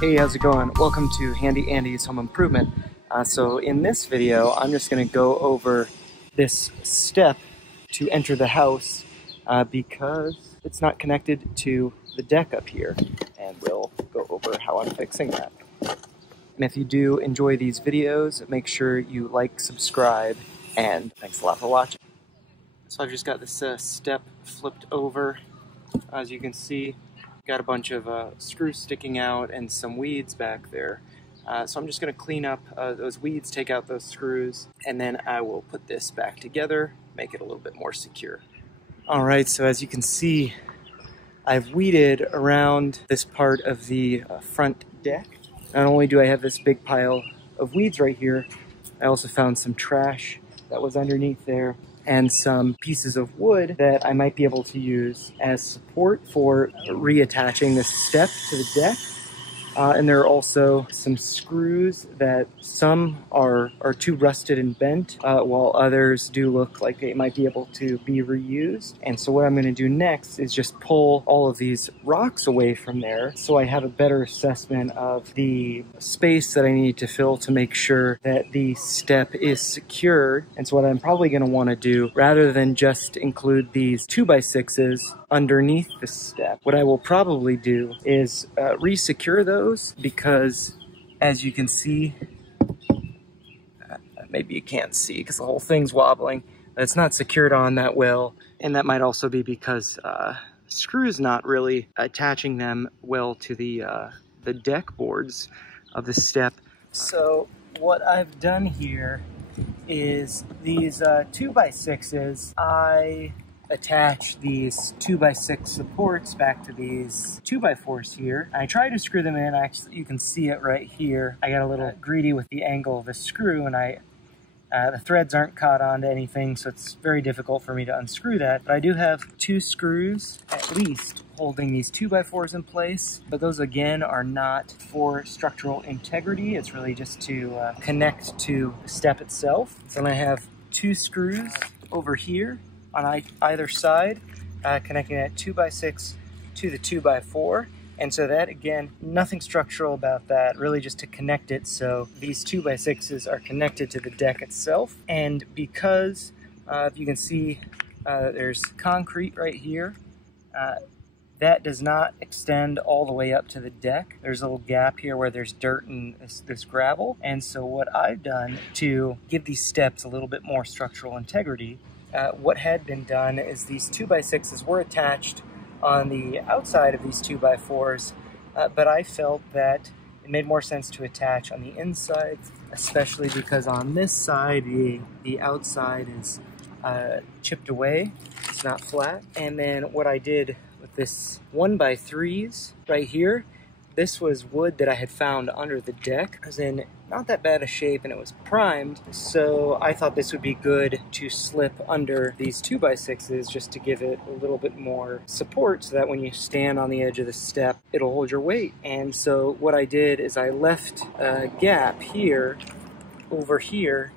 Hey, how's it going? Welcome to Handy Andy's Home Improvement. So in this video, I'm just going to go over this step to enter the house because it's not connected to the deck up here, and we'll go over how I'm fixing that. And if you do enjoy these videos, make sure you like, subscribe, and thanks a lot for watching. So I've just got this step flipped over. As you can see, got a bunch of screws sticking out and some weeds back there. So I'm just going to clean up those weeds, take out those screws, and then I will put this back together, make it a little bit more secure. Alright, so as you can see, I've weeded around this part of the front deck. Not only do I have this big pile of weeds right here, I also found some trash that was underneath there, and some pieces of wood that I might be able to use as support for reattaching this step to the deck. And there are also some screws that some are too rusted and bent, while others do look like they might be able to be reused. And so what I'm going to do next is just pull all of these rocks away from there so I have a better assessment of the space that I need to fill to make sure that the step is secured. And so what I'm probably going to want to do, rather than just include these 2x6s underneath the step, what I will probably do is re-secure those, because as you can see, maybe you can't see because the whole thing's wobbling, but it's not secured on that well, and that might also be because screws not really attaching them well to the deck boards of the step. So what I've done here is these 2x6s, I attach these 2x6 supports back to these 2x4s here. I try to screw them in. Actually, you can see it right here. I got a little greedy with the angle of the screw, and the threads aren't caught onto anything, so it's very difficult for me to unscrew that. But I do have 2 screws, at least, holding these 2x4s in place. But those, again, are not for structural integrity. It's really just to connect to the step itself. So then I have 2 screws over here on either side, connecting that 2x6 to the 2x4. And so that, again, nothing structural about that, really just to connect it so these 2x6s are connected to the deck itself. And because, if you can see, there's concrete right here, that does not extend all the way up to the deck. There's a little gap here where there's dirt and this gravel. And so what I've done to give these steps a little bit more structural integrity, what had been done is these 2x6s were attached on the outside of these 2x4s, but I felt that it made more sense to attach on the inside, especially because on this side, the outside is chipped away, it's not flat. And then what I did with this 1x3s right here, this was wood that I had found under the deck. It was in not that bad a shape and it was primed, so I thought this would be good to slip under these 2x6s just to give it a little bit more support so that when you stand on the edge of the step, it'll hold your weight. And so what I did is I left a gap here, over here,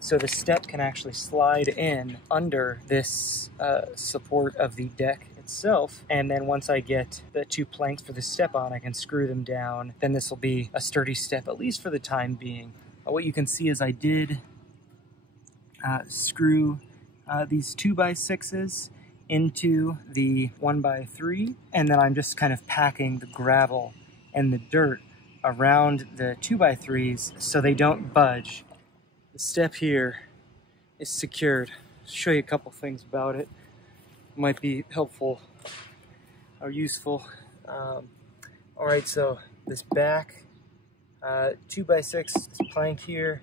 so the step can actually slide in under this support of the deck itself. And then once I get the 2 planks for the step on, I can screw them down. Then this will be a sturdy step, at least for the time being. What you can see is I did screw these 2x6s into the 1x3, and then I'm just kind of packing the gravel and the dirt around the 2x3s so they don't budge. The step here is secured. I'll show you a couple things about it. Might be helpful or useful. Alright, so this back 2x6 this plank here,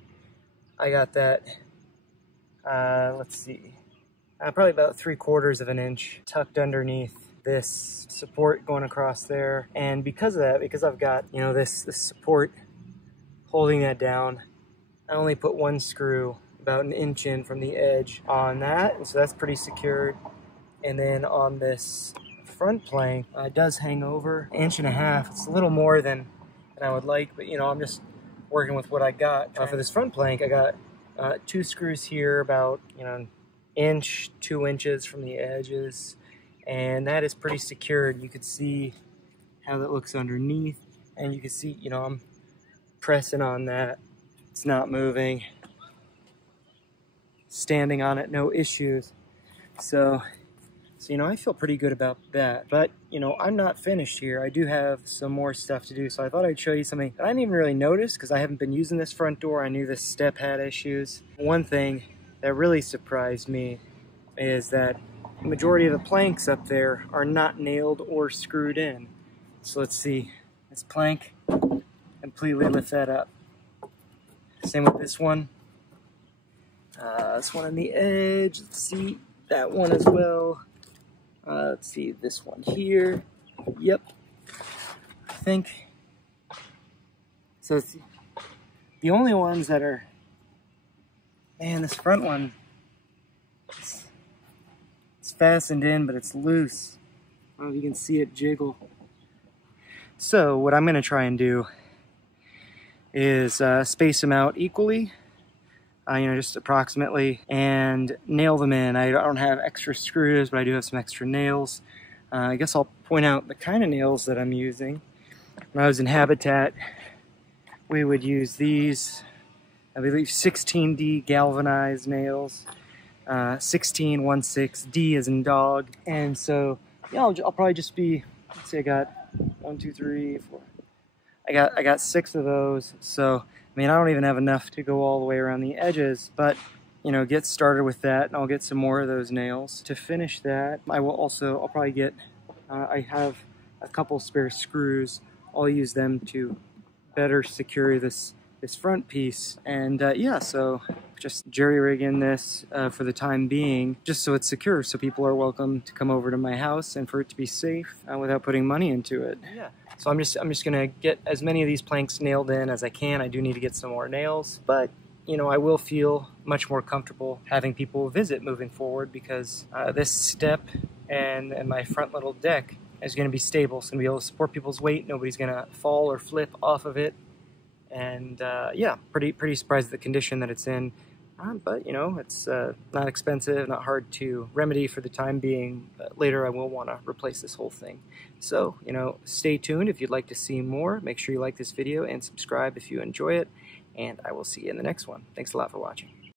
I got that, let's see, probably about 3/4 of an inch tucked underneath this support going across there. And because of that, because I've got, you know, this support holding that down, I only put 1 screw about 1 inch in from the edge on that, and so that's pretty secured. And then on this front plank, it does hang over 1.5 inches. It's a little more than I would like, but you know, I'm just working with what I got. For this front plank, I got 2 screws here, about, you know, 1 inch, 2 inches from the edges, and that is pretty secured. You can see how that looks underneath. And you can see, you know, I'm pressing on that. It's not moving. Standing on it, no issues. So, you know, I feel pretty good about that. But, you know, I'm not finished here. I do have some more stuff to do. So I thought I'd show you something that I didn't even really notice because I haven't been using this front door. I knew this step had issues. One thing that really surprised me is that the majority of the planks up there are not nailed or screwed in. So let's see. This plank, completely lift that up. Same with this one. This one on the edge. Let's see. That one as well. Let's see, this one here. Yep. I think. So it's the only ones that are, man, this front one, it's fastened in, but it's loose. I don't know if you can see it jiggle. So what I'm going to try and do is space them out equally. You know, just approximately, and nail them in. I don't have extra screws, but I do have some extra nails. I guess I'll point out the kind of nails that I'm using. When I was in Habitat, we would use these, I believe 16D galvanized nails, 1616, D as in dog. And so, yeah, I'll probably just be, let's see, I got 1, 2, 3, 4. I got 6 of those, so I mean, I don't even have enough to go all the way around the edges, but, you know, get started with that, and I'll get some more of those nails. To finish that, I'll probably get, I have a couple spare screws. I'll use them to better secure this front piece. And yeah, so just jerry-rigging this for the time being, just so it's secure, so people are welcome to come over to my house and for it to be safe without putting money into it. Yeah. So I'm just gonna get as many of these planks nailed in as I can. I do need to get some more nails, but you know, I will feel much more comfortable having people visit moving forward because this step and my front little deck is gonna be stable. It's gonna be able to support people's weight. Nobody's gonna fall or flip off of it. And yeah, pretty surprised at the condition that it's in. But you know, it's not expensive, not hard to remedy for the time being. But later I will want to replace this whole thing. So, you know, stay tuned if you'd like to see more. Make sure you like this video and subscribe if you enjoy it. And I will see you in the next one. Thanks a lot for watching.